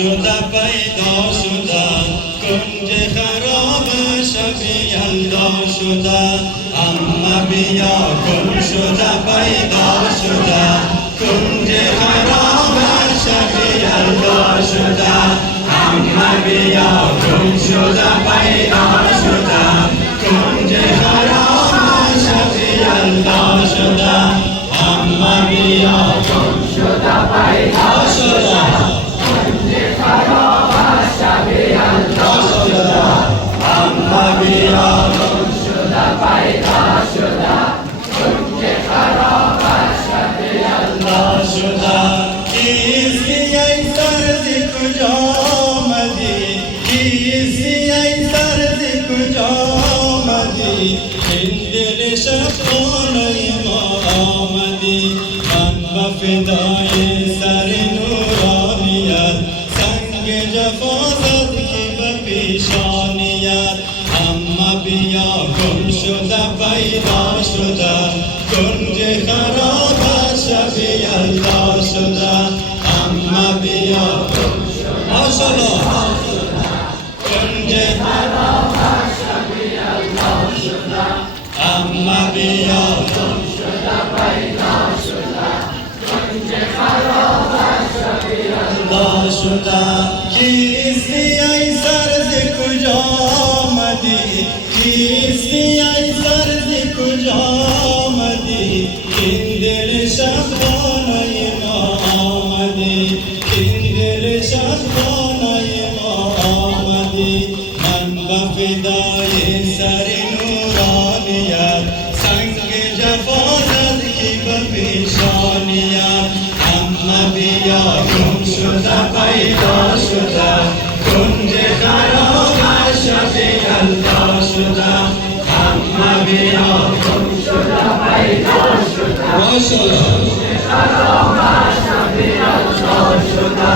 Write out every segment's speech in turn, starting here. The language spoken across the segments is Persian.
شده پیدا شده کنج خراب شب یلدا شده اما بیا گم شده پیدا شده کنج خراب شب یلدا شده اما بیا گم شده پیدا شده کنج خراب شب یلدا شده اما بیا گم شده پیدا شده فدای سر نورانیت سنگ جفازت کی به پیشانیت اما بیا گم شده پیدا شده کنج خراب شب یلدا شده اما بیا گم شده کنج خراب شب یلدا شده اما بیا گم شده پیدا شده شده کیستی ای سرد کجا آمدی کیستی ای سرد کجا آمدی این دل شبانه ما آمدی این دل شبانه ما آمدی من به فدای سر نورانیت سنگ جفازت کی به پیشانیت اما بیا گم شده پیدا شده کنج خراب شب یلدا شده اما بیا گم شده پیدا شده کنج خراب شب یلدا شده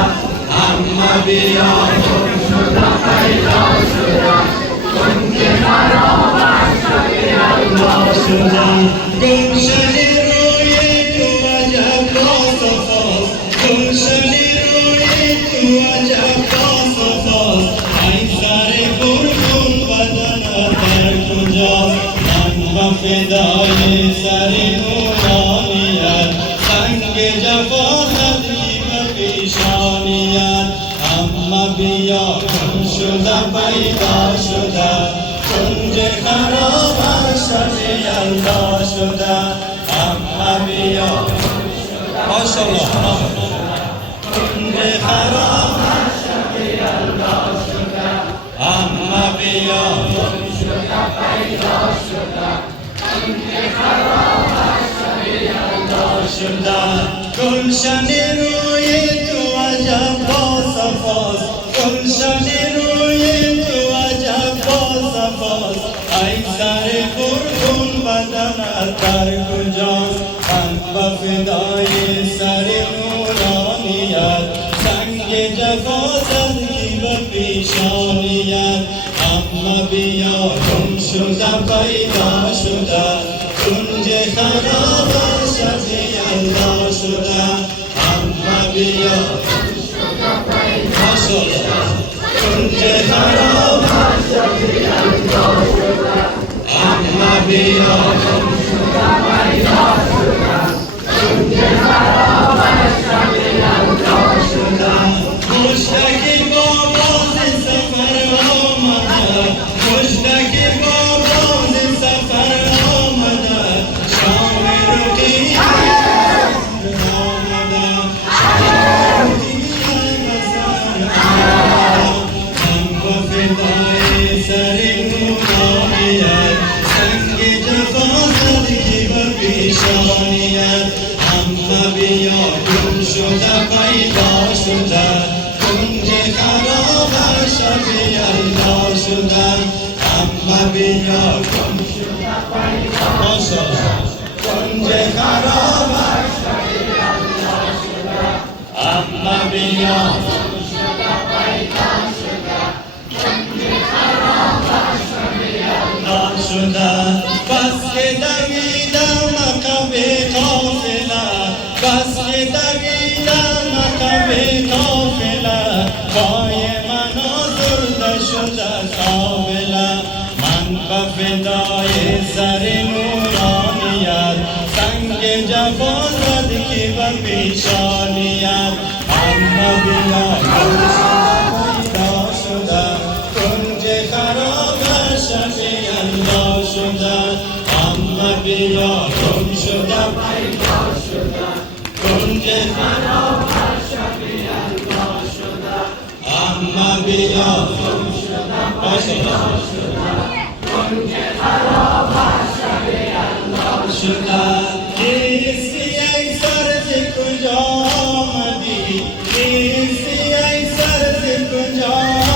اما بیا گم شده پیدا شده کنج خراب شب یلدا شده گم شده فدای سر نورانیت سنگ جفازت کی به پیشانیت اما بیا گم شده پیدا شده کنج خراب شب یلدا شده اما بیا گم شده کنج خراب شب یلدا شده اما بیا گم شده پیدا شده گلشن روی تو عجب باصفاست گلشن روی تو عجب باصفاست ای سر قربون بدنت در کجاست من به فدای سر نورانیت سنگ جفازت کی به پیشانیت اما بیا گم شده پیدا شده کنج خراب شب یلدا شده اما بیا گم شده پیدا شده کنج خراب شب یلدا شده اما بیا گم شده پیدا شده کنج خراب شب یلدا شده مشتاقی باز سفر آمده مشتاقی باز سفر آمده شام رقی آمده شام هم با فدای سر نورانیت سنگ جفازت کی به پیشانیت اما بیا گم شده پیدا شده کنج خراب شب یلدا شده اما بیا گم شده پیدا شده کنج خراب شب یلدا شده اما بیا گم شده پیدا شده کنج خراب شب یلدا شده بس که دویدم عقب قافله بس که دویدم عقب قافله پای من آزرده شده قابله من به فدای سر نورانیت سنگ جفا زد که به پیشانیت اما بیا گل پیدا شده کنج خرابش الله شده اما بیا گم شده پیدا شده کنج خرابش الله شده اما بیا گم شده پیدا شده کنج خرابش الله شده کیستی ای سرز کجا آمدی کیستی ای سرز کجا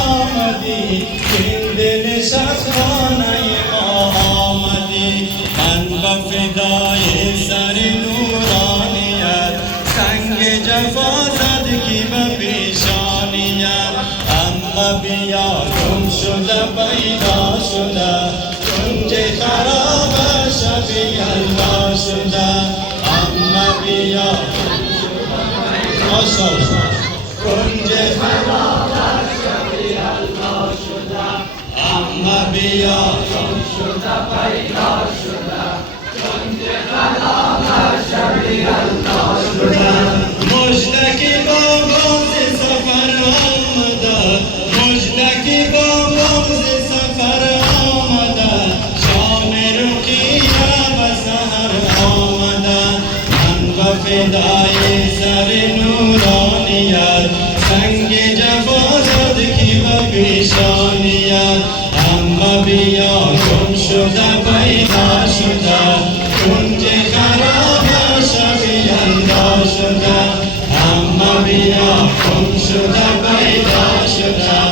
آمدی این دل شخصانه ما آمدی من به فدای سر نورانیت سنگ جفا زد کی به پیشانیت اما بیا گم شده پیدا شده کنج خرابش الله شده اما بیا ماشاءالله کنج خرابش الله شده اما بیا گم شده پیدا شده کنج خرابش الله شده مژدکی بابا ز سفر آمده مژدکی بابا ز سفر آمده شام رقیه به سحر آمده من به فدای سر نورانیت سنگ جفا زد کی به پیشانیت اما بیا گم شده پیدا شده کنج خرابش الله شده اما بیا گم شده پیدا شده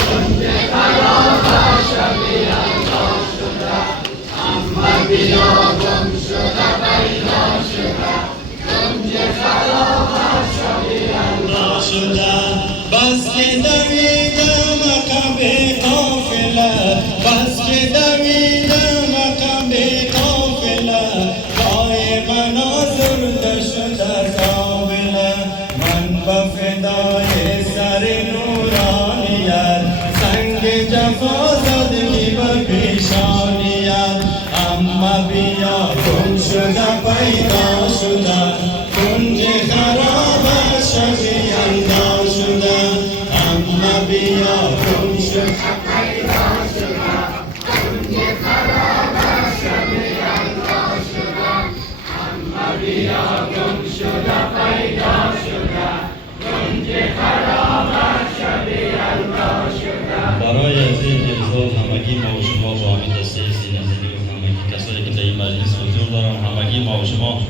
کنج خرابش الله شده اما بیا گم شده پیدا شده کنج خرابش الله شده بس که دویدم عقب قافله بس که دویدم عقب قافله پای من آزرده شده قابله من به فدای سر نورانیت سنگ جفا زد کی به پیشانیت اما بیا گم شده پیدا شده کنج خرابش الله شده اما بیا گم شده پیدا شده کنج خرابش الله شده اما بیا گم شده پیدا شده کنج خرابش الله شده برای عزیز دلزاد همگی ما و شما با همین دسته زینزینی و همگی کسایی که در این مجلس حضور دارم همگی ما و شما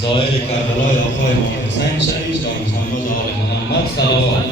ظاهر کربلای آقای امام حسین شریف و محمد آل محمد صلوات